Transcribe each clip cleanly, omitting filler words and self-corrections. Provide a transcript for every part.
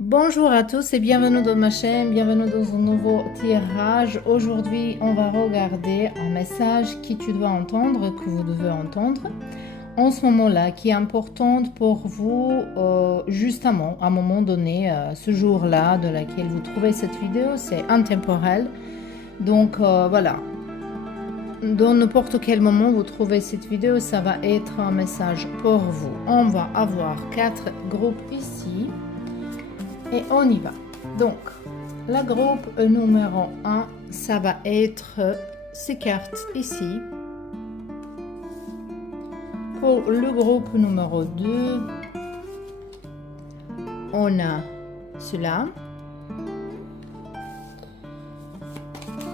Bonjour à tous et bienvenue dans ma chaîne, bienvenue dans un nouveau tirage. Aujourd'hui, on va regarder un message que tu dois entendre, que vous devez entendre en ce moment-là, qui est important pour vous, justement, à un moment donné, ce jour-là de laquelle vous trouvez cette vidéo, c'est intemporel. Donc voilà, dans n'importe quel moment vous trouvez cette vidéo, ça va être un message pour vous. On va avoir 4 groupes ici. Et on y va. Donc, la groupe numéro 1, ça va être ces cartes ici. Pour le groupe numéro 2, on a cela.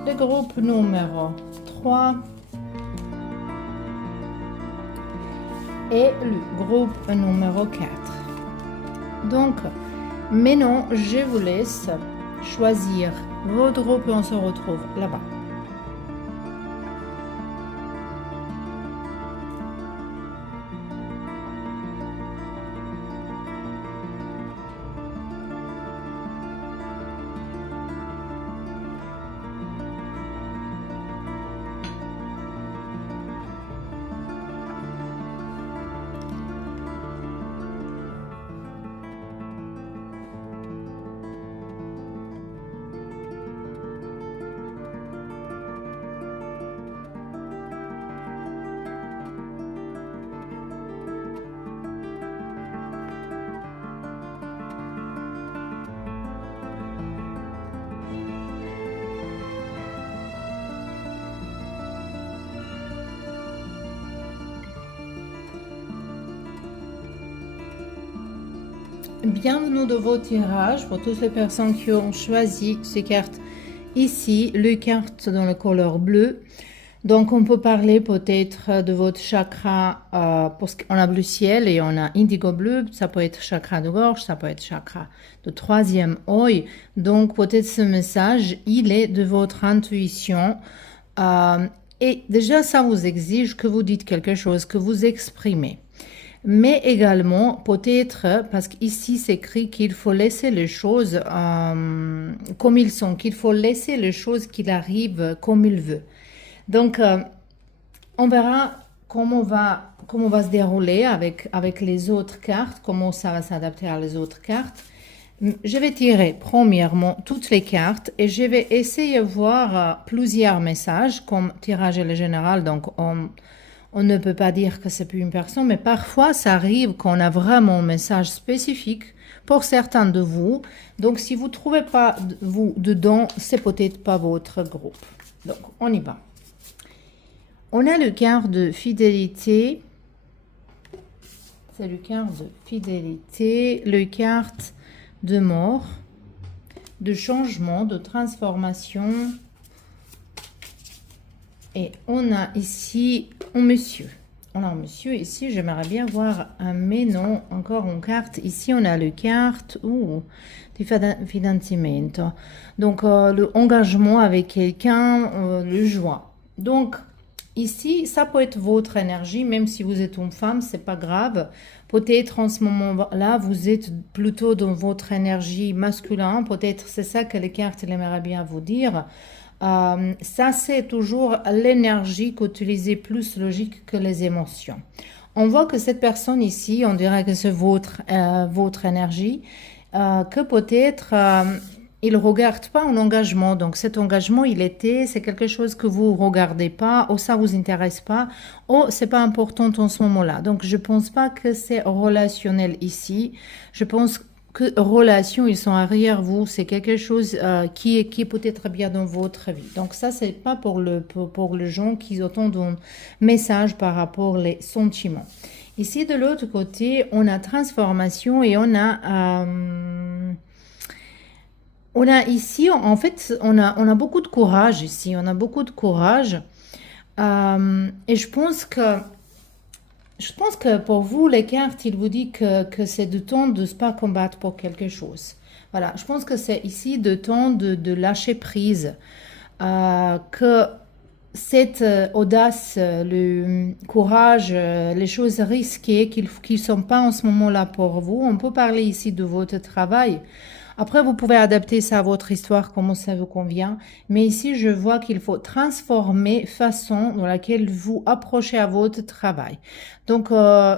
Le groupe numéro 3 et le groupe numéro 4. Donc, maintenant, je vous laisse choisir votre groupe et on se retrouve là-bas. Bienvenue dans vos tirages pour toutes les personnes qui ont choisi ces cartes ici, les cartes dans le couleur bleu. Donc on peut parler peut-être de votre chakra, parce qu'on a bleu ciel et on a indigo bleu, ça peut être chakra de gorge, ça peut être chakra de troisième œil. Donc peut-être ce message, il est de votre intuition. Et déjà ça vous exige que vous dites quelque chose, que vous exprimez. Mais également, peut-être, parce qu'ici c'est écrit qu'il faut laisser les choses comme ils sont, qu'il faut laisser les choses qu'il arrive comme il veut. Donc, on verra comment va se dérouler avec les autres cartes, comment ça va s'adapter à les autres cartes. Je vais tirer premièrement toutes les cartes et je vais essayer de voir plusieurs messages comme tirage général, donc on ne peut pas dire que c'est plus une personne, mais parfois ça arrive qu'on a vraiment un message spécifique pour certains de vous. Donc si vous ne trouvez pas vous dedans, c'est peut-être pas votre groupe. Donc on y va. On a le carte de fidélité. C'est le carte de fidélité, le carte de mort, de changement, de transformation. Et on a ici un monsieur. On a un monsieur ici, j'aimerais bien voir un mais non, encore une carte. Ici, on a le carte du fidanzamento. Donc, le engagement avec quelqu'un, le joie. Donc, ici, ça peut être votre énergie, même si vous êtes une femme, c'est pas grave. Peut-être en ce moment-là, vous êtes plutôt dans votre énergie masculine. Peut-être c'est ça que les cartes aimeraient bien vous dire. Ça, c'est toujours l'énergie qu'utilisez plus logique que les émotions. On voit que cette personne ici, on dirait que c'est votre énergie, que peut-être il ne regarde pas un engagement. Donc cet engagement, c'est quelque chose que vous ne regardez pas, ou ça ne vous intéresse pas, ou ce n'est pas important en ce moment-là. Donc je ne pense pas que c'est relationnel ici. Je pense que relations, ils sont arrière vous, c'est quelque chose qui est peut-être bien dans votre vie. Donc ça, c'est pas pour les gens qui entendent un message par rapport aux sentiments. Ici, de l'autre côté, on a transformation et on a ici, en fait, on a beaucoup de courage ici, on a beaucoup de courage. Et je pense que pour vous, les cartes, il vous dit que c'est du temps de ne pas combattre pour quelque chose. Voilà, je pense que c'est ici de temps de lâcher prise. Que cette audace, le courage, les choses risquées qui ne sont pas en ce moment-là pour vous. On peut parler ici de votre travail. Après, vous pouvez adapter ça à votre histoire, comment ça vous convient. Mais ici, je vois qu'il faut transformer façon dans laquelle vous approchez à votre travail. Donc,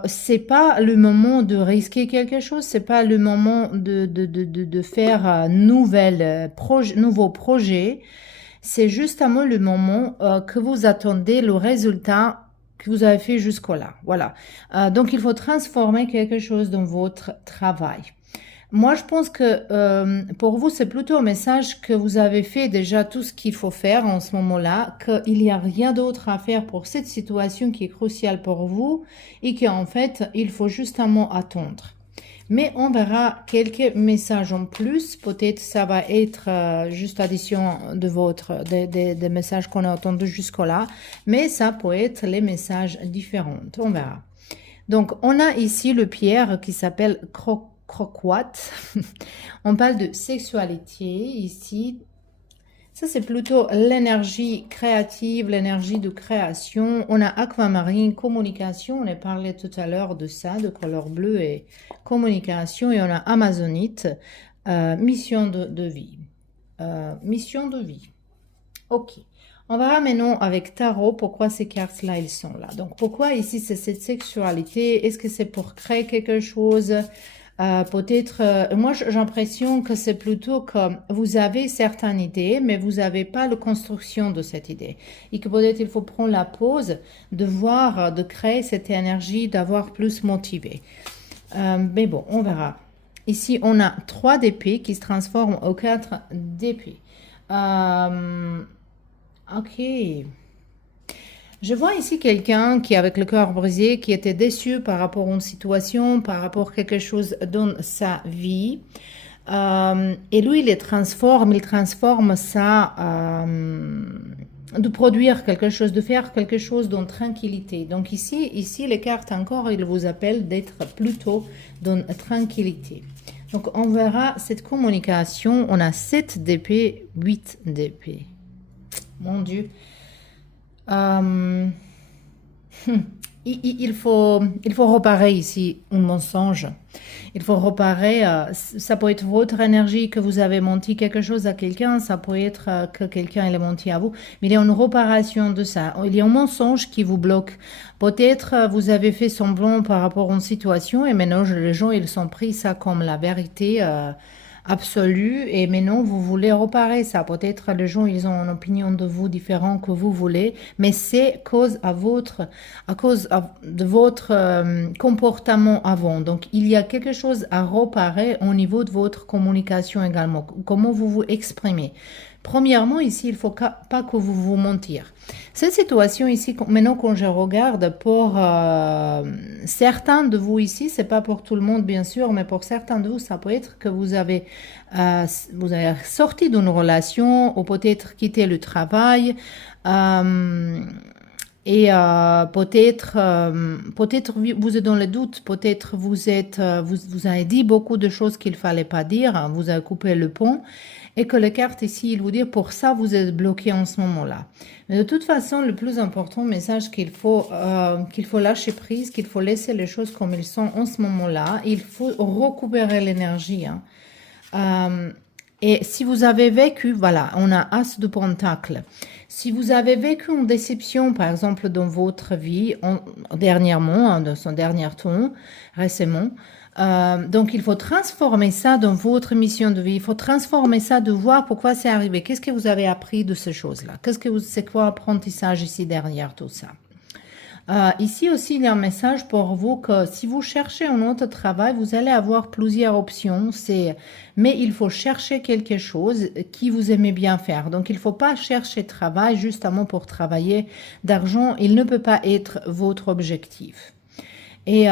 c'est pas le moment de risquer quelque chose, c'est pas le moment de faire nouveaux projets. C'est justement le moment que vous attendez le résultat que vous avez fait jusqu'au-là. Voilà. Donc, il faut transformer quelque chose dans votre travail. Moi, je pense que pour vous, c'est plutôt un message que vous avez fait déjà tout ce qu'il faut faire en ce moment-là, qu'il n'y a rien d'autre à faire pour cette situation qui est cruciale pour vous et qu'en fait, il faut justement attendre. Mais on verra quelques messages en plus. Peut-être ça va être juste addition des messages qu'on a entendus jusque-là. Mais ça peut être les messages différents. On verra. Donc, on a ici le pierre qui s'appelle croquat. On parle de sexualité ici. Ça, c'est plutôt l'énergie créative, l'énergie de création. On a aquamarine, communication. On a parlé tout à l'heure de ça, de couleur bleue et communication. Et on a amazonite, mission de vie. Mission de vie. Ok. On verra maintenant avec tarot pourquoi ces cartes-là, elles sont là. Donc, pourquoi ici, c'est cette sexualité? Est-ce que c'est pour créer quelque chose? Peut-être, moi j'ai l'impression que c'est plutôt comme vous avez certaines idées, mais vous n'avez pas la construction de cette idée. Et que peut-être il faut prendre la pause de voir, de créer cette énergie, d'avoir plus motivé. Mais bon, on verra. Ici, on a 3 d'épée qui se transforment en 4 d'épée. Ok. Je vois ici quelqu'un qui, avec le cœur brisé, qui était déçu par rapport à une situation, par rapport à quelque chose dans sa vie. Et lui, il transforme ça, de produire quelque chose, de faire quelque chose dans tranquillité. Donc ici, les cartes encore, ils vous appellent d'être plutôt dans tranquillité. Donc, on verra cette communication. On a 7 d'épée, 8 d'épée. Mon Dieu. Il faut réparer ici un mensonge. Il faut réparer, ça peut être votre énergie que vous avez menti quelque chose à quelqu'un, ça peut être que quelqu'un ait menti à vous, mais il y a une réparation de ça. Il y a un mensonge qui vous bloque. Peut-être vous avez fait semblant par rapport à une situation et maintenant les gens ils sont pris ça comme la vérité absolue et maintenant vous voulez réparer ça. Peut-être les gens ils ont une opinion de vous différente que vous voulez, mais c'est à cause de votre comportement avant. Donc il y a quelque chose à réparer au niveau de votre communication également. Comment vous vous exprimez. Premièrement, ici, il ne faut pas que vous vous mentir. Cette situation ici, maintenant quand je regarde, pour certains de vous ici, c'est pas pour tout le monde bien sûr, mais pour certains de vous, ça peut être que vous avez sorti d'une relation ou peut-être quitté le travail. Et peut-être vous êtes dans le doute, peut-être vous avez dit beaucoup de choses qu'il fallait pas dire, hein, vous avez coupé le pont, et que les cartes ici, ils vous disent pour ça vous êtes bloqué en ce moment-là. Mais de toute façon, le plus important message qu'il faut lâcher prise, qu'il faut laisser les choses comme elles sont en ce moment-là, il faut récupérer l'énergie. Hein. Et si vous avez vécu, voilà, on a As de Pentacle. Si vous avez vécu une déception, par exemple, dans votre vie, dernièrement, hein, dans son dernier temps, récemment, donc il faut transformer ça dans votre mission de vie. Il faut transformer ça de voir pourquoi c'est arrivé. Qu'est-ce que vous avez appris de ces choses-là? C'est quoi l'apprentissage ici derrière tout ça? Ici aussi, il y a un message pour vous que si vous cherchez un autre travail, vous allez avoir plusieurs options. Mais il faut chercher quelque chose qui vous aimez bien faire. Donc, il ne faut pas chercher travail justement pour travailler d'argent. Il ne peut pas être votre objectif. Et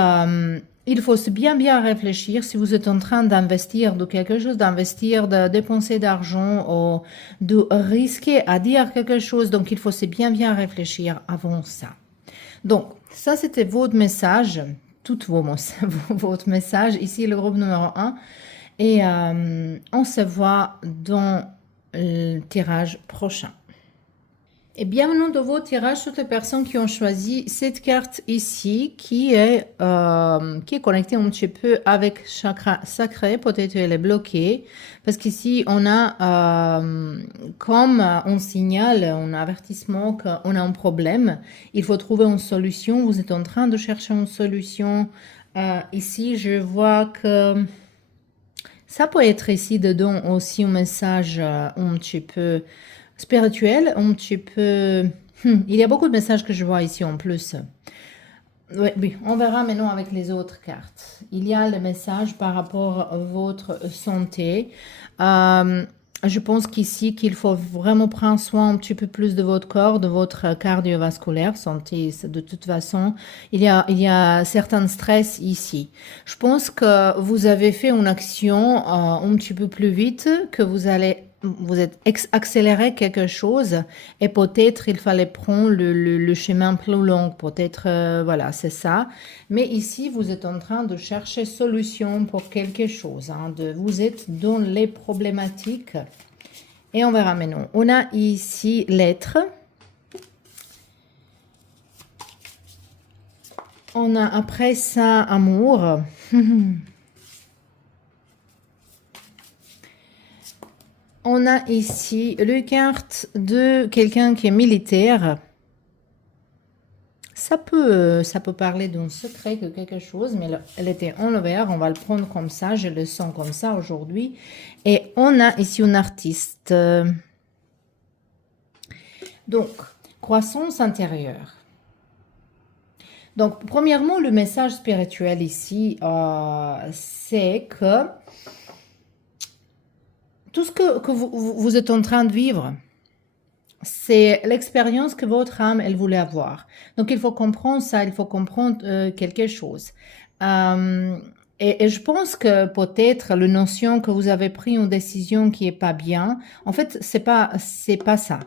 il faut bien réfléchir si vous êtes en train d'investir de quelque chose, d'investir, de dépenser d'argent ou de risquer à dire quelque chose. Donc, il faut bien réfléchir avant ça. Donc, ça, c'était votre message, votre message. Ici, le groupe numéro 1. Et on se voit dans le tirage prochain. Et bienvenue dans vos tirages, toutes les personnes qui ont choisi cette carte ici, qui est connectée un petit peu avec chakra sacré. Peut-être elle est bloquée, parce qu'ici on a comme un signal, un avertissement qu'on a un problème. Il faut trouver une solution. Vous êtes en train de chercher une solution. Ici, je vois que ça peut être ici dedans aussi un message un petit peu spirituel, un petit peu... Il y a beaucoup de messages que je vois ici en plus. Oui, oui, on verra maintenant avec les autres cartes. Il y a le message par rapport à votre santé. Je pense qu'ici, qu'il faut vraiment prendre soin un petit peu plus de votre corps, de votre cardiovasculaire, santé. De toute façon, il y a certains stress ici. Je pense que vous avez fait une action un petit peu plus vite, que vous êtes accéléré quelque chose et peut-être il fallait prendre le chemin plus long. Peut-être, voilà, c'est ça. Mais ici, vous êtes en train de chercher solution pour quelque chose. Vous êtes dans les problématiques. Et on verra maintenant. On a ici l'être. On a après ça amour. On a ici le carte de quelqu'un qui est militaire. Ça peut parler d'un secret, de quelque chose, mais elle était en l'envers. On va le prendre comme ça. Je le sens comme ça aujourd'hui. Et on a ici un artiste. Donc, croissance intérieure. Donc, premièrement, le message spirituel ici, c'est que tout ce que vous êtes en train de vivre, c'est l'expérience que votre âme, elle voulait avoir. Donc, il faut comprendre ça, il faut comprendre quelque chose. Et je pense que peut-être la notion que vous avez pris une décision qui est pas bien, en fait, c'est pas ça.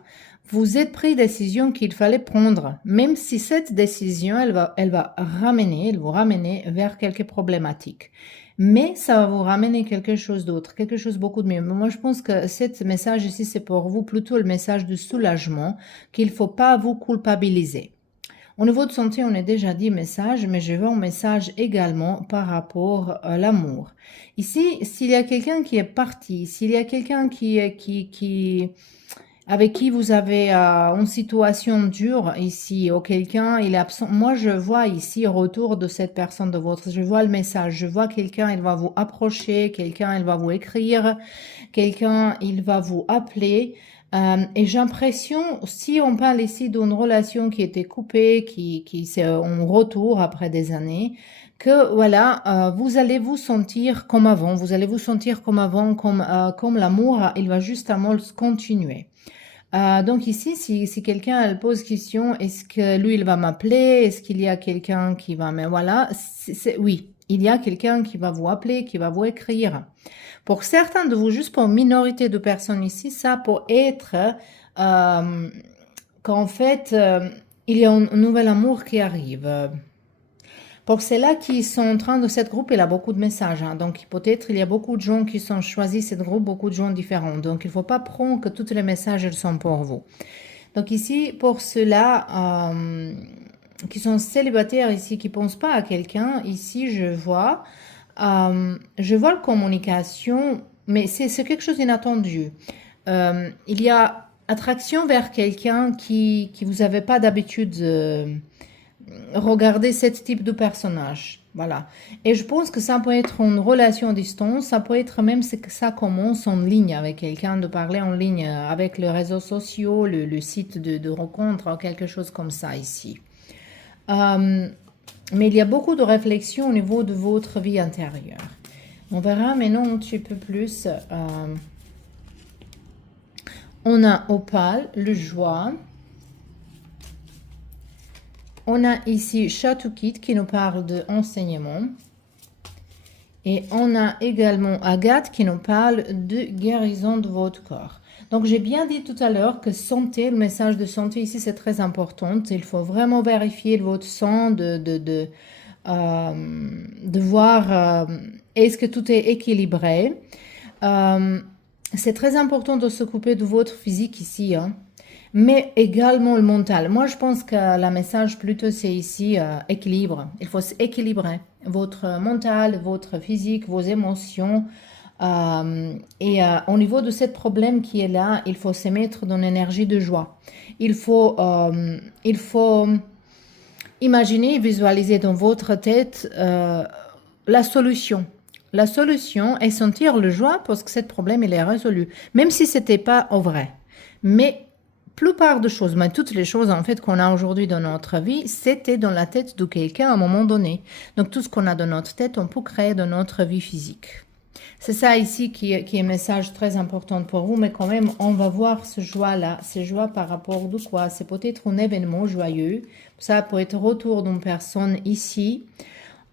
Vous êtes pris une décision qu'il fallait prendre, même si cette décision, elle va vous ramener vers quelques problématiques. Mais ça va vous ramener quelque chose d'autre, quelque chose beaucoup de mieux. Mais moi, je pense que ce message ici, c'est pour vous plutôt le message de soulagement, qu'il ne faut pas vous culpabiliser. Au niveau de santé, on a déjà dit message, mais je veux un message également par rapport à l'amour. Ici, s'il y a quelqu'un qui est parti, s'il y a quelqu'un avec qui vous avez une situation dure ici, ou quelqu'un, il est absent. Moi, je vois ici, retour de cette personne de votre, je vois le message, je vois quelqu'un, il va vous approcher, quelqu'un, il va vous écrire, quelqu'un, il va vous appeler. Et j'ai l'impression, si on parle ici d'une relation qui était coupée, qui c'est en retour après des années, que voilà, vous allez vous sentir comme avant, vous allez vous sentir comme avant, comme l'amour, il va justement continuer. Donc ici, si quelqu'un elle pose question, est-ce que lui, il va m'appeler? Est-ce qu'il y a quelqu'un qui va... Mais voilà, oui, il y a quelqu'un qui va vous appeler, qui va vous écrire. Pour certains de vous, juste pour une minorité de personnes ici, ça peut être qu'en fait, il y a un nouvel amour qui arrive. Pour ceux-là qui sont en train de cette groupe, il y a beaucoup de messages. Donc, peut-être il y a beaucoup de gens qui sont choisis cette groupe, beaucoup de gens différents. Donc, il ne faut pas prendre que tous les messages sont pour vous. Donc, ici, pour ceux-là qui sont célibataires ici, qui ne pensent pas à quelqu'un, ici, je vois la communication, mais c'est quelque chose d'inattendu. Il y a attraction vers quelqu'un qui vous n'avez pas d'habitude regarder ce type de personnage. Voilà. Et je pense que ça peut être une relation à distance, ça peut être même que ça commence en ligne avec quelqu'un, de parler en ligne avec les réseaux sociaux, le site de rencontre, quelque chose comme ça ici. Mais il y a beaucoup de réflexions au niveau de votre vie intérieure. On verra maintenant un petit peu plus. On a Opale, le joie. On a ici Chatukit qui nous parle d'enseignement. Et on a également Agathe qui nous parle de guérison de votre corps. Donc, j'ai bien dit tout à l'heure que santé, le message de santé ici, c'est très important. Il faut vraiment vérifier votre sang, de voir est-ce que tout est équilibré. C'est très important de s'occuper de votre physique ici. mais également le mental. Moi, je pense que le message plutôt c'est ici équilibre. Il faut s'équilibrer votre mental, votre physique, vos émotions. Au niveau de ce problème qui est là, il faut se mettre dans l'énergie de joie. Il faut imaginer, visualiser dans votre tête la solution. La solution est sentir le joie parce que ce problème il est résolu, même si c'était pas au vrai. Mais plupart de choses, mais toutes les choses en fait qu'on a aujourd'hui dans notre vie, c'était dans la tête de quelqu'un à un moment donné. Donc tout ce qu'on a dans notre tête, on peut créer dans notre vie physique. C'est ça ici qui est un message très important pour vous, mais quand même, on va voir ce joie-là. Ce joie par rapport de quoi? C'est peut-être un événement joyeux. Ça peut être retour d'une personne ici.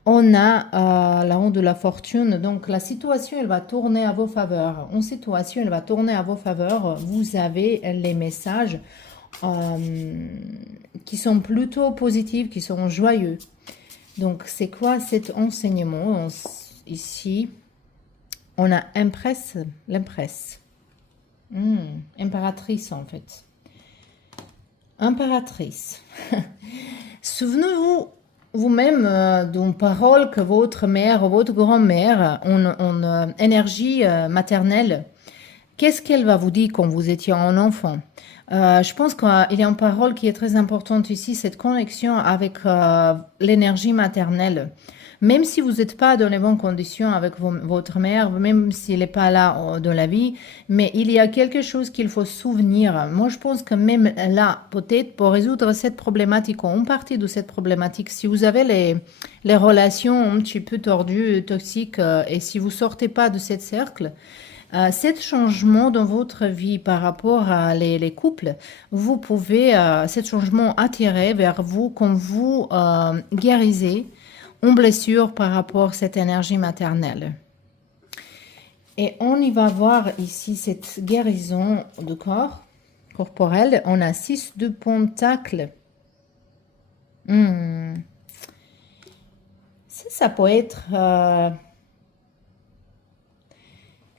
On a la roue de la fortune, donc la situation, elle va tourner à vos faveurs. Une situation, elle va tourner à vos faveurs. Vous avez les messages qui sont plutôt positifs, qui sont joyeux. Donc, c'est quoi cet enseignement ici? On a l'impresse. Impératrice, en fait. Impératrice. Souvenez-vous vous-même d'une parole que votre mère ou votre grand-mère en énergie maternelle. Qu'est-ce qu'elle va vous dire quand vous étiez un enfant? Je pense qu'il y a une parole qui est très importante ici, cette connexion avec l'énergie maternelle. Même si vous n'êtes pas dans les bonnes conditions avec votre mère, même s'il n'est pas là dans la vie, mais il y a quelque chose qu'il faut souvenir. Moi, je pense que même là, peut-être pour résoudre cette problématique, ou une partie de cette problématique, si vous avez les relations un petit peu tordues, toxiques, et si vous sortez pas de ce cercle, cet changement dans votre vie par rapport à les couples, vous pouvez, cet changement attirer vers vous quand vous guérissez une blessure par rapport à cette énergie maternelle. Et on y va voir ici cette guérison de corps corporel. On a 6 de pentacles. Ça peut être...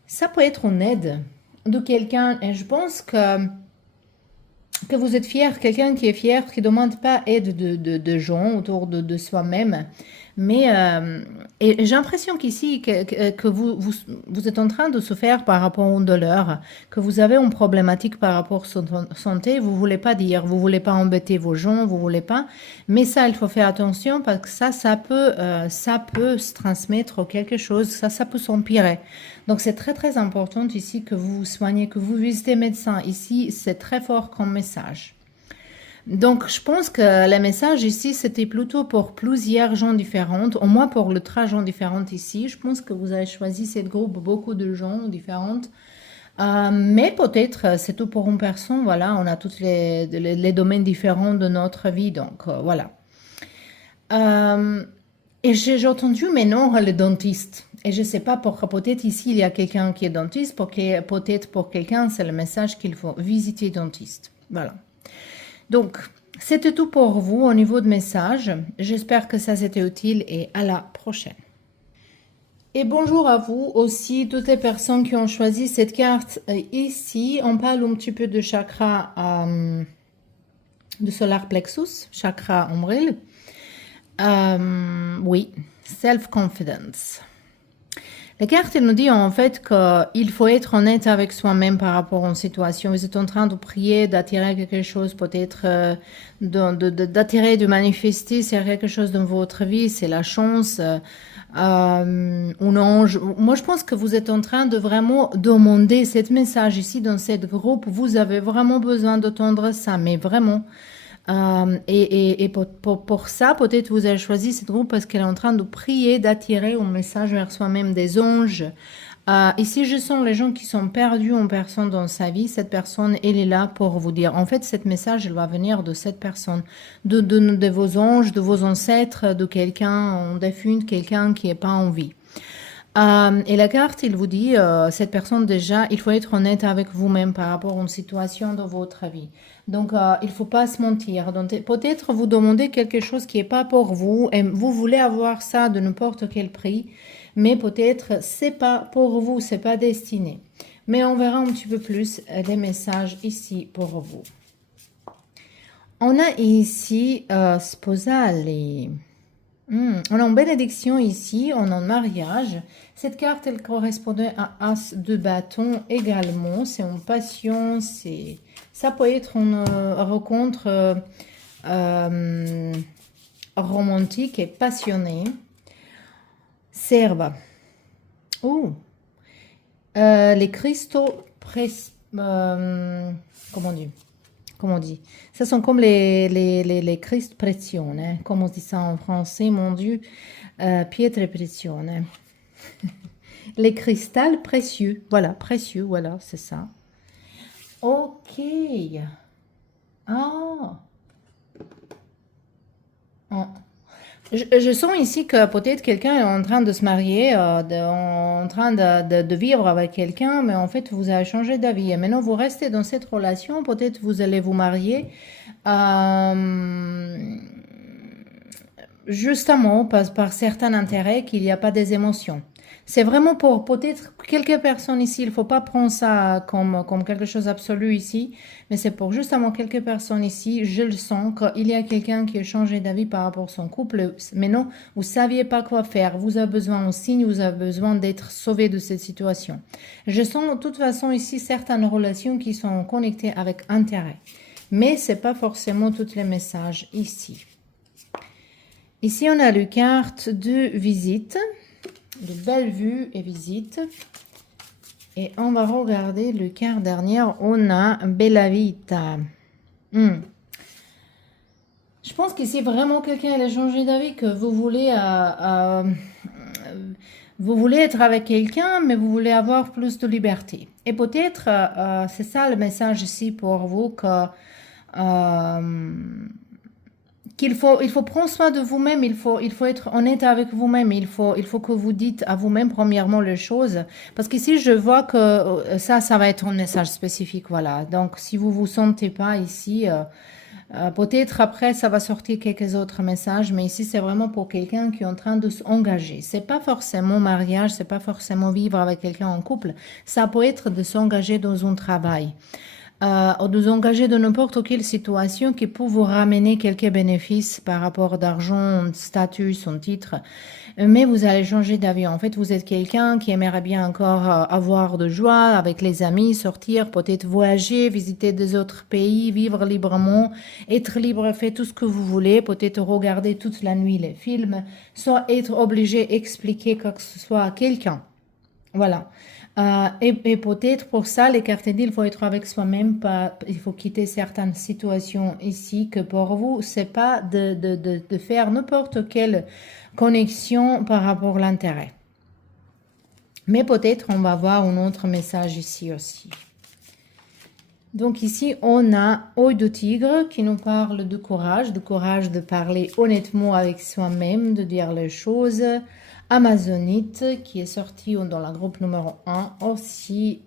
ça peut être une aide de quelqu'un. Et je pense que vous êtes fier, quelqu'un qui est fier, qui ne demande pas aide de gens autour de soi-même. Mais et j'ai l'impression qu'ici, que vous êtes en train de souffrir par rapport à une douleur, que vous avez une problématique par rapport à votre santé, vous ne voulez pas dire, vous ne voulez pas embêter vos gens, vous ne voulez pas. Mais ça, il faut faire attention parce que ça peut se transmettre quelque chose, ça peut s'empirer. Donc, c'est très, très important ici que vous vous soignez, que vous visitez médecin. Ici, c'est très fort comme message. Donc, je pense que le message ici, c'était plutôt pour plusieurs gens différents, au moins pour le 3 gens différents ici. Je pense que vous avez choisi cette groupe, beaucoup de gens différents. Mais peut-être, c'est tout pour une personne, voilà, on a tous les domaines différents de notre vie, donc voilà. Et j'ai entendu maintenant le dentiste. Et je ne sais pas pourquoi, peut-être ici il y a quelqu'un qui est dentiste, peut-être pour quelqu'un c'est le message qu'il faut visiter dentiste. Voilà. Donc, c'était tout pour vous au niveau de message. J'espère que ça c'était utile et à la prochaine. Et bonjour à vous aussi, toutes les personnes qui ont choisi cette carte ici. On parle un petit peu de chakra de solar plexus, chakra ombril. Oui, self-confidence. La carte, elle nous dit en fait qu'il faut être honnête avec soi-même par rapport à une situation. Vous êtes en train de prier, d'attirer quelque chose, peut-être d'attirer, de manifester, c'est quelque chose dans votre vie, c'est la chance, un ange. Moi, je pense que vous êtes en train de vraiment demander ce message ici dans cette groupe. Vous avez vraiment besoin d'entendre ça, mais vraiment. Et pour ça, peut-être vous avez choisi cette groupe parce qu'elle est en train de prier, d'attirer un message vers soi-même des anges. Ici, je sens les gens qui sont perdus en personne dans sa vie. Cette personne, elle est là pour vous dire. En fait, ce message, elle va venir de cette personne, de vos anges, de vos ancêtres, de quelqu'un en défunt, quelqu'un qui n'est pas en vie. Et la carte, il vous dit, cette personne déjà, il faut être honnête avec vous-même par rapport à une situation dans votre vie. Donc, il ne faut pas se mentir. Donc, peut-être vous demandez quelque chose qui n'est pas pour vous et vous voulez avoir ça de n'importe quel prix, mais peut-être c'est pas pour vous, c'est pas destiné. Mais on verra un petit peu plus des messages ici pour vous. On a ici sposali. On a une bénédiction ici, on a un mariage. Cette carte, elle correspondait à As de bâton également. C'est une passion, ça peut être une rencontre romantique et passionnée. Serva. Oh, les cristaux comment on dit? Comment on dit? Ça sont comme les cristaux prezione, hein. Comme on dit ça en français, mon Dieu. Pietre prezione. Les cristals précieux. Voilà, précieux, voilà, c'est ça. Ok. Ah. Ah. Je sens ici que peut-être quelqu'un est en train de se marier, en train de vivre avec quelqu'un, mais en fait, vous avez changé d'avis. Et maintenant, vous restez dans cette relation, peut-être vous allez vous marier. euh, Justement par certains intérêts qu'il n'y a pas des émotions. C'est vraiment pour peut-être quelques personnes ici, il ne faut pas prendre ça comme quelque chose d'absolu ici, mais c'est pour justement quelques personnes ici, je le sens qu'il y a quelqu'un qui a changé d'avis par rapport à son couple, mais non, vous ne saviez pas quoi faire, vous avez besoin d'un signe, vous avez besoin d'être sauvé de cette situation. Je sens de toute façon ici certaines relations qui sont connectées avec intérêt, mais ce n'est pas forcément tous les messages ici. Ici, on a la carte de visite, de belle vue et visite. Et on va regarder le carte dernière. On a Bella Vita. Je pense qu'ici, vraiment, quelqu'un a changé d'avis, que vous voulez être avec quelqu'un, mais vous voulez avoir plus de liberté. Et peut-être, c'est ça le message ici pour vous, que... il faut prendre soin de vous-même, il faut être honnête avec vous-même, il faut que vous dites à vous-même premièrement les choses, parce qu'ici je vois que ça va être un message spécifique, voilà. Donc si vous vous sentez pas ici, peut-être après ça va sortir quelques autres messages, mais ici c'est vraiment pour quelqu'un qui est en train de s'engager. C'est pas forcément mariage, c'est pas forcément vivre avec quelqu'un en couple, ça peut être de s'engager dans un travail. Ou de vous engager dans n'importe quelle situation qui peut vous ramener quelques bénéfices par rapport d'argent, statut, son titre, mais vous allez changer d'avis. En fait, vous êtes quelqu'un qui aimerait bien encore avoir de joie avec les amis, sortir, peut-être voyager, visiter des autres pays, vivre librement, être libre, faire tout ce que vous voulez, peut-être regarder toute la nuit les films, sans être obligé d'expliquer quoi que ce soit à quelqu'un. Voilà. Et peut-être pour ça, les cartes disent il faut être avec soi-même, il faut quitter certaines situations ici que pour vous, c'est pas de faire n'importe quelle connexion par rapport à l'intérêt. Mais peut-être on va voir un autre message ici aussi. Donc ici, on a Œil de tigre qui nous parle de courage de parler honnêtement avec soi-même, de dire les choses. Amazonite qui est sorti dans la groupe numéro 1. Aussi,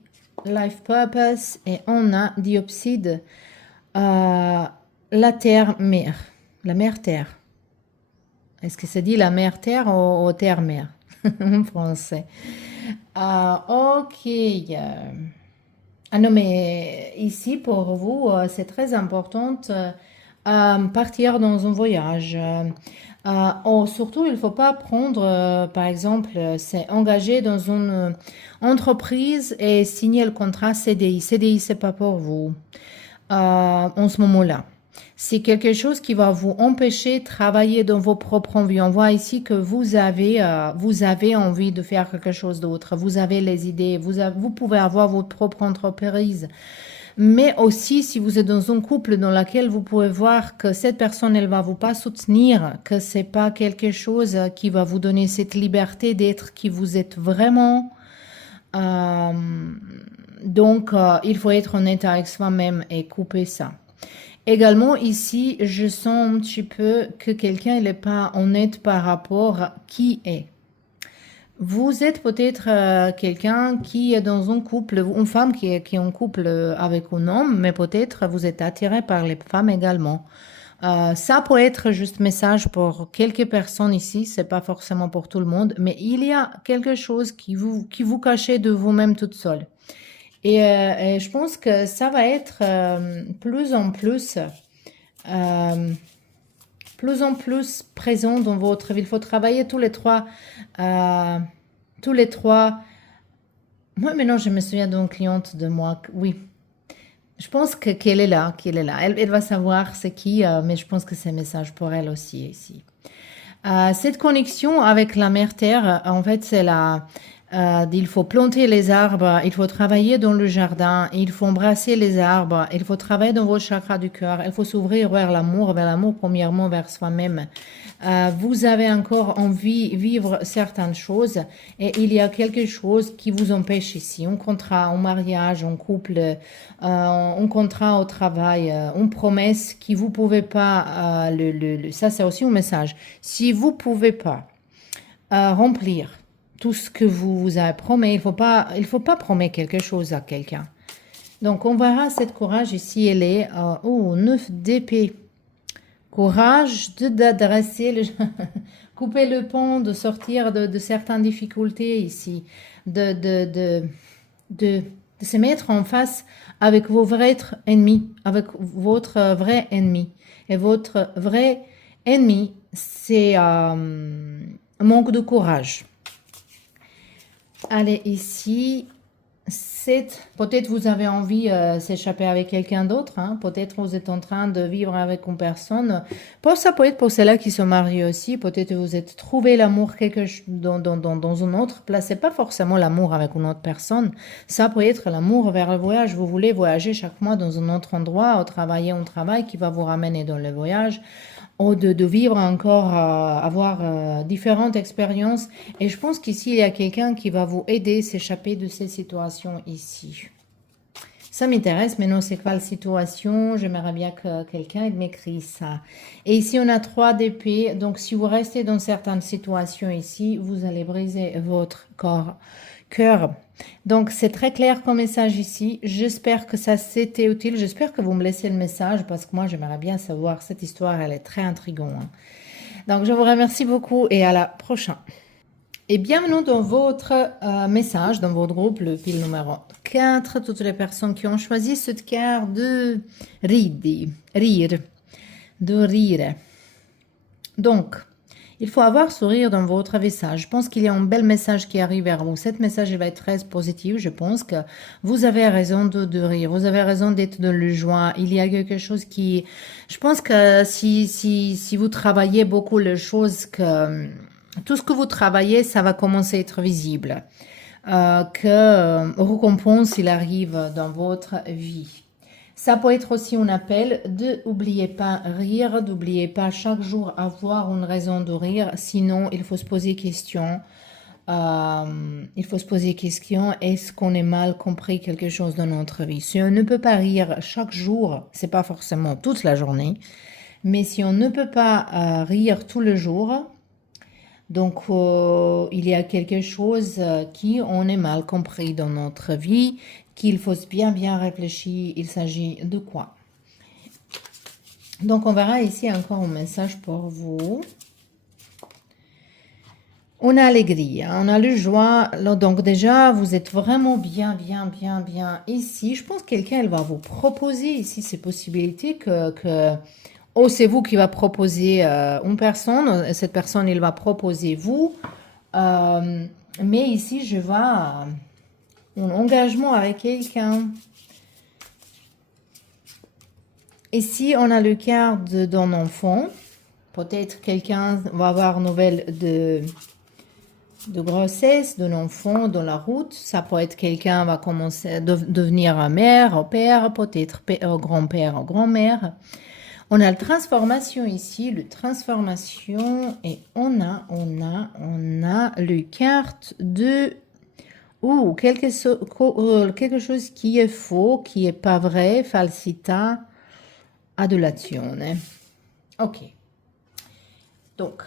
Life Purpose. Et on a Diopside, la terre-mère. La mère-terre. Est-ce que c'est dit la mère-terre ou terre-mère en français? Ok. Ah non, mais ici, pour vous, c'est très important partir dans un voyage. Surtout, il ne faut pas prendre, par exemple, c'est engager dans une entreprise et signer le contrat CDI. CDI, c'est pas pour vous en ce moment-là. C'est quelque chose qui va vous empêcher de travailler dans vos propres envies. On voit ici que vous avez envie de faire quelque chose d'autre. Vous avez les idées. Vous pouvez avoir votre propre entreprise. Mais aussi, si vous êtes dans un couple dans lequel vous pouvez voir que cette personne, elle va vous pas soutenir, que c'est pas quelque chose qui va vous donner cette liberté d'être qui vous êtes vraiment. Donc, il faut être honnête avec soi-même et couper ça. Également, ici, je sens un petit peu que quelqu'un n'est pas honnête par rapport à qui est. Vous êtes peut-être quelqu'un qui est dans un couple, une femme qui est en couple avec un homme, mais peut-être vous êtes attiré par les femmes également. Ça peut être juste message pour quelques personnes ici, c'est pas forcément pour tout le monde, mais il y a quelque chose qui vous cachez de vous-même toute seule. Et je pense que ça va être plus en plus plus en plus présent dans votre vie. Il faut travailler tous les trois. Tous les trois. Moi, maintenant, je me souviens d'une cliente de moi. Oui, je pense qu'elle est là, Elle va savoir c'est qui, mais je pense que c'est un message pour elle aussi ici. Cette connexion avec la mère Terre, en fait, c'est il faut planter les arbres, il faut travailler dans le jardin, il faut embrasser les arbres, il faut travailler dans votre chakra du cœur, il faut s'ouvrir vers l'amour premièrement vers soi-même. Vous avez encore envie de vivre certaines choses et il y a quelque chose qui vous empêche ici. Un contrat, un mariage, un couple, un contrat au travail, une promesse qui vous pouvez pas, ça c'est aussi un message. Si vous pouvez pas remplir tout ce que vous avez promis, il faut pas promettre quelque chose à quelqu'un. Donc, on verra cette courage ici, elle est, 9 d'épée. Courage d'adresser, couper le pont, de sortir de certaines difficultés ici, de se mettre en face avec vos vrais ennemis, avec votre vrai ennemi. Et votre vrai ennemi, c'est manque de courage. Allez, ici, peut-être vous avez envie de s'échapper avec quelqu'un d'autre. Hein? Peut-être vous êtes en train de vivre avec une personne. Ça peut être pour ceux-là qui sont mariés aussi. Peut-être vous êtes trouvé l'amour dans une autre place. Ce n'est pas forcément l'amour avec une autre personne. Ça peut être l'amour vers le voyage. Vous voulez voyager chaque mois dans un autre endroit, travailler un travail qui va vous ramener dans le voyage. Ou de vivre encore, avoir différentes expériences. Et je pense qu'ici, il y a quelqu'un qui va vous aider à s'échapper de ces situations ici. Ça m'intéresse, mais non, c'est quoi la situation? J'aimerais bien que quelqu'un m'écrit ça. Et ici, on a 3 d'épée. Donc, si vous restez dans certaines situations ici, vous allez briser votre cœur. Donc, c'est très clair comme message ici. J'espère que ça c'était utile. J'espère que vous me laissez le message parce que moi, j'aimerais bien savoir. Cette histoire, elle est très intrigante. Hein. Donc, je vous remercie beaucoup et à la prochaine. Et bienvenue dans votre message, dans votre groupe, le pile numéro 4. Toutes les personnes qui ont choisi cette carte de rire. Donc, il faut avoir sourire dans votre visage. Je pense qu'il y a un bel message qui arrive vers vous. Cet message va être très positif. Je pense que vous avez raison de rire. Vous avez raison d'être dans le joie. Il y a quelque chose qui... Je pense que si vous travaillez beaucoup les choses, tout ce que vous travaillez, ça va commencer à être visible. Récompense, il arrive dans votre vie. Ça peut être aussi un appel de n'oubliez pas rire, n'oubliez pas chaque jour avoir une raison de rire, sinon il faut se poser question. Est-ce qu'on est mal compris quelque chose dans notre vie? Si on ne peut pas rire chaque jour, c'est pas forcément toute la journée, mais si on ne peut pas rire tous les jours, donc il y a quelque chose qui on est mal compris dans notre vie, qu'il faut bien réfléchir, il s'agit de quoi. Donc, on verra ici encore un message pour vous. On a l'alegria, on a le joie. Donc, déjà, vous êtes vraiment bien ici. Je pense que quelqu'un va vous proposer ici ces possibilités oh, c'est vous qui va proposer une personne. Cette personne, il va proposer vous. Mais ici, je vois... un engagement avec quelqu'un. Ici, on a le carte d'un enfant. Peut-être quelqu'un va avoir nouvelle de grossesse d'un enfant dans la route. Ça peut être quelqu'un va commencer à devenir mère, père, peut-être grand-père, grand-mère. On a la transformation ici, le transformation, et on a le carte de... ou quelque chose qui est faux, qui n'est pas vrai, falsità, adulazione. Ok. Donc,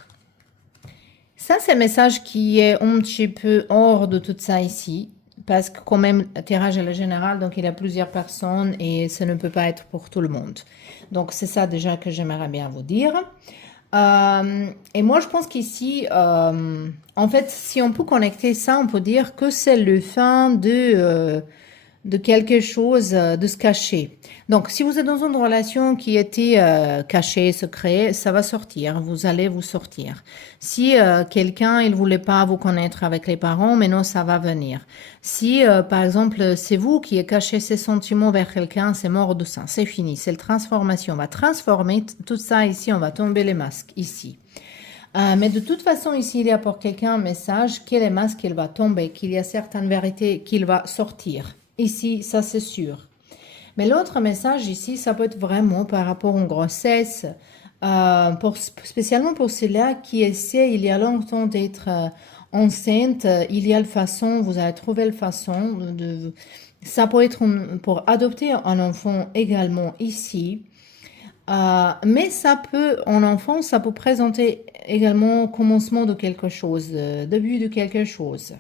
ça c'est un message qui est un petit peu hors de tout ça ici, parce que quand même, le tirage est le général, donc il y a plusieurs personnes et ça ne peut pas être pour tout le monde. Donc, c'est ça déjà que j'aimerais bien vous dire. Et moi, je pense qu'ici, en fait, si on peut connecter ça, on peut dire que c'est le fin de de quelque chose, de se cacher. Donc, si vous êtes dans une relation qui était cachée, secrète, ça va sortir, vous allez vous sortir. Si quelqu'un, il voulait pas vous connaître avec les parents, maintenant ça va venir. Si, par exemple, c'est vous qui avez caché ses sentiments vers quelqu'un, c'est mort de ça, c'est fini, c'est la transformation. On va transformer tout ça ici, on va tomber les masques ici. Mais de toute façon, ici, il y a pour quelqu'un un message que les masques, il va tomber, qu'il y a certaines vérités qu'il va sortir. Ici, ça c'est sûr. Mais l'autre message ici, ça peut être vraiment par rapport à une grossesse, spécialement pour ceux-là qui essaient il y a longtemps d'être enceinte, il y a le façon, vous allez trouver le façon ça peut être pour adopter un enfant également ici. Mais ça peut, en enfant, ça peut présenter également commencement de quelque chose, début de quelque chose.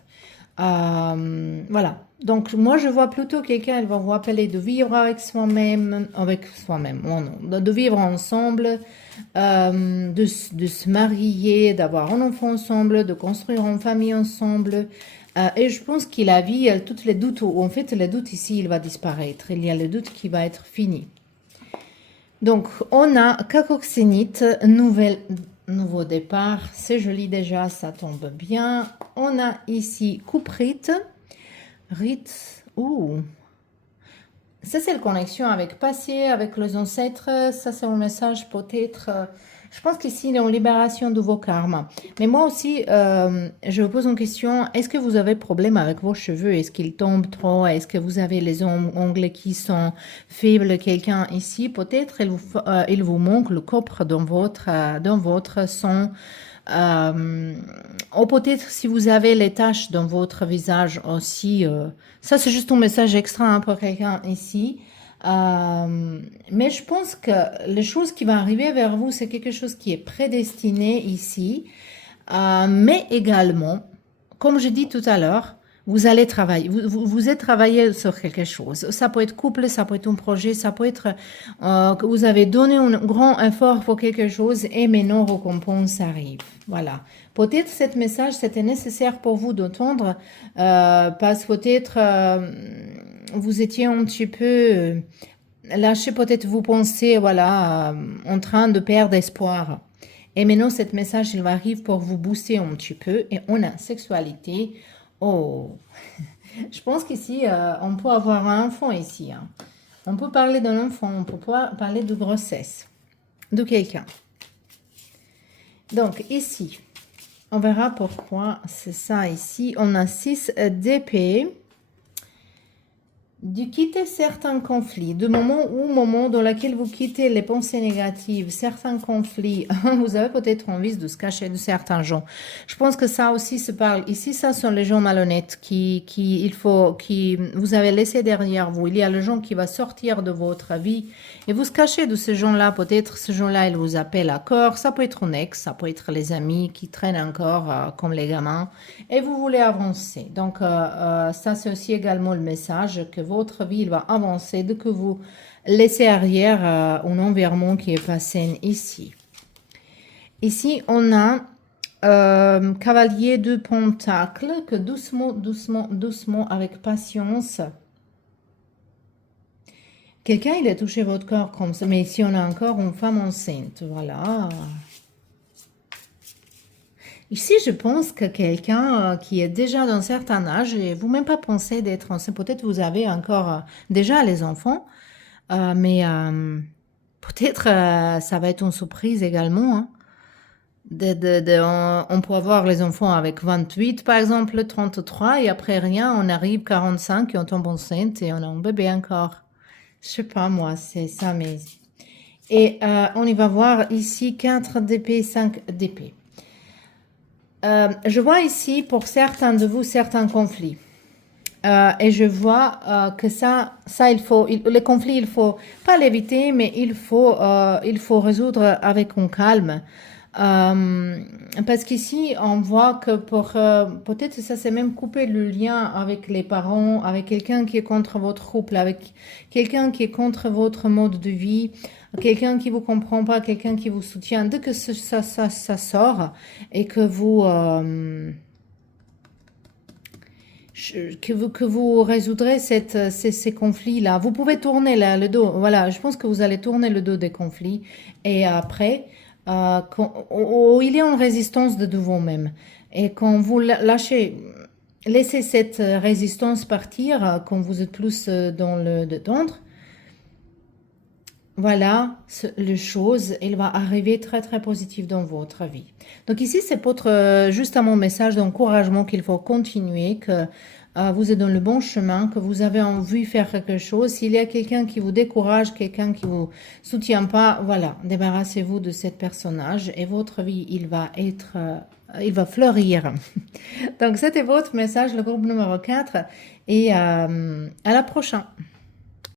Voilà. Donc, moi, je vois plutôt quelqu'un, elle va vous appeler de vivre avec soi-même, oh non, de vivre ensemble, de se marier, d'avoir un enfant ensemble, de construire une famille ensemble. Et je pense qu'il a vu tous les doutes, en fait, les doutes ici, il va disparaître. Il y a le doute qui va être fini. Donc, on a Cacoxénite, nouveau départ. C'est joli déjà, ça tombe bien. On a ici Couprite. Rite. Ouh. Ça, c'est la connexion avec passé, avec les ancêtres. Ça, c'est un message peut-être. Je pense qu'ici, il y a une libération de vos karmas. Mais moi aussi, je vous pose une question. Est-ce que vous avez problème avec vos cheveux? Est-ce qu'ils tombent trop? Est-ce que vous avez les ongles qui sont faibles? Quelqu'un ici, peut-être, il vous manque le copre dans votre sang. Ou peut-être si vous avez les taches dans votre visage aussi. Ça, c'est juste un message extra hein, pour quelqu'un ici. Mais je pense que les choses qui vont arriver vers vous, c'est quelque chose qui est prédestiné ici. Mais également, comme je dis tout à l'heure, vous allez travailler, vous êtes travaillé sur quelque chose. Ça peut être couple, ça peut être un projet, ça peut être que vous avez donné un grand effort pour quelque chose et maintenant récompense arrive. Voilà. Peut-être cet message, c'était nécessaire pour vous d'entendre parce que peut-être vous étiez un petit peu lâché, peut-être vous pensez, voilà, en train de perdre espoir. Et maintenant, cet message, il arrive pour vous booster un petit peu et on a sexualité. Oh, je pense qu'ici, on peut avoir un enfant ici. Hein. On peut parler d'un enfant, on peut parler de grossesse, de quelqu'un. Donc ici, on verra pourquoi c'est ça ici. On a 6 d'épée. De quitter certains conflits, de moment dans lequel vous quittez les pensées négatives, certains conflits, vous avez peut-être envie de se cacher de certains gens. Je pense que ça aussi se parle. Ici, ça sont les gens malhonnêtes qui vous avez laissé derrière vous. Il y a le gens qui va sortir de votre vie et vous se cachez de ces gens-là. Peut-être ce gens-là, ils vous appellent à corps. Ça peut être un ex, ça peut être les amis qui traînent encore comme les gamins et vous voulez avancer. Donc, ça, c'est aussi également le message que votre vie va avancer dès que vous laissez arrière un environnement qui est pas sain ici. Ici, on a cavalier de pentacles que doucement, avec patience. Quelqu'un, il a touché votre corps comme ça. Mais ici, on a encore une femme enceinte. Voilà. Ici, je pense que quelqu'un qui est déjà d'un certain âge, et vous même pas pensé d'être enceinte, peut-être vous avez encore déjà les enfants, mais peut-être ça va être une surprise également. Hein. On peut avoir les enfants avec 28 par exemple, 33 et après rien, on arrive 45 et on tombe enceinte et on a un bébé encore. Je sais pas moi, c'est ça mais... Et on y va voir ici 4 d'épée, 5 d'épée. Je vois ici pour certains de vous certains conflits et je vois que ça les conflits il faut pas l'éviter mais il faut résoudre avec un calme parce qu'ici on voit que pour peut-être ça c'est même couper le lien avec les parents, avec quelqu'un qui est contre votre couple, avec quelqu'un qui est contre votre mode de vie, quelqu'un qui vous comprend pas, quelqu'un qui vous soutient. Dès que ça sort et que vous que vous résoudrez ces conflits-là. Vous pouvez tourner le dos. Voilà, je pense que vous allez tourner le dos des conflits. Et après, il y a une résistance de vous-même. Et quand vous lâchez, laissez cette résistance partir, quand vous êtes plus dans le détendre, voilà, le chose, elle va arriver très très positive dans votre vie. Donc ici, c'est pour justement un message d'encouragement qu'il faut continuer, que vous êtes dans le bon chemin, que vous avez envie de faire quelque chose. S'il y a quelqu'un qui vous décourage, quelqu'un qui vous soutient pas, voilà, débarrassez-vous de ce personnage et votre vie, il va fleurir. Donc c'était votre message, le groupe numéro 4 et à la prochaine.